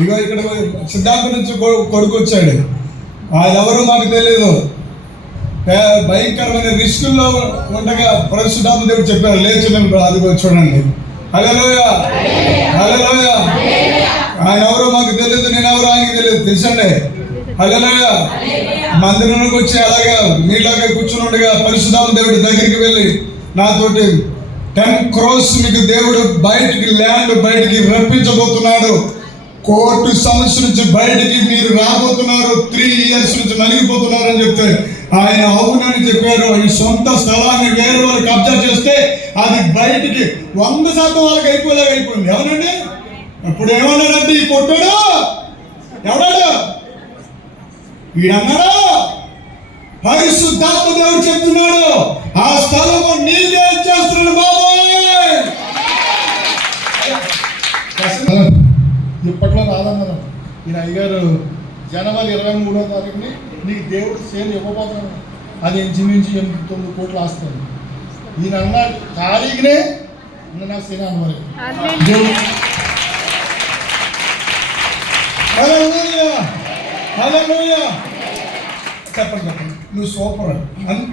ఇగో ఇక్కడ సిద్ధార్థ నుంచి కొడుకు వచ్చాడు ఆయన ఎవరు మాకు తెలియదు భయంకరమైన రిస్కుల్లో ఉండగా పరశుధామ దేవుడు చెప్పారు లేచి నిలబడు. అదిగో చూడండి. హలోయ హలోయ ఆయన ఎవరో మాకు తెలియదు నేను ఎవరో ఆయనకి తెలియదు తెలుసండి? హలోయ మందిరంలోకి వచ్చి అలాగా మీలాగా కూర్చుని ఉండగా పరశుధామ దేవుడి దగ్గరికి వెళ్ళి నాతోటి టెన్ క్రోస్ మీకు దేవుడు బయటికి ల్యాండ్ బయటికి రప్పించబోతున్నాడు. కోర్టు సమస్య నుంచి బయటికి మీరు రాబోతున్నారు త్రీ ఇయర్స్ నుంచి నలిగిపోతున్నారు అని చెప్తే ఆయన అవునని చెప్పారు. ఈ సొంత స్థలాన్ని వేరే వాళ్ళు కబ్జా చేస్తే అది బయటికి వంద శాతం వాళ్ళకి అయిపోలేక అయిపోయింది. ఎవరండి? ఇప్పుడు ఏమన్నాడంటే ఈ కొట్టాడు? ఎవడాడు? ఈడన్నాడు? పరిశుద్ధాత్మ దేవుడు చెప్తున్నాడు ఆ స్థలము నీకే చేస్తున్నాడు బాబాయ్. ఇప్పట్లో రాదన్నారు ఈయన అయ్యగారు జనవరి ఇరవై మూడో తారీఖుని నీకు దేవుడు సేల్ ఇవ్వబోతున్నాడు అది ఇంచుమించు ఎనిమిది తొమ్మిది కోట్లు ఆస్తుంది ఈయన అన్నాడు తారీఖునే నాకు సేన చెప్పండి చెప్పండి. నువ్వు సూపర్. అన్-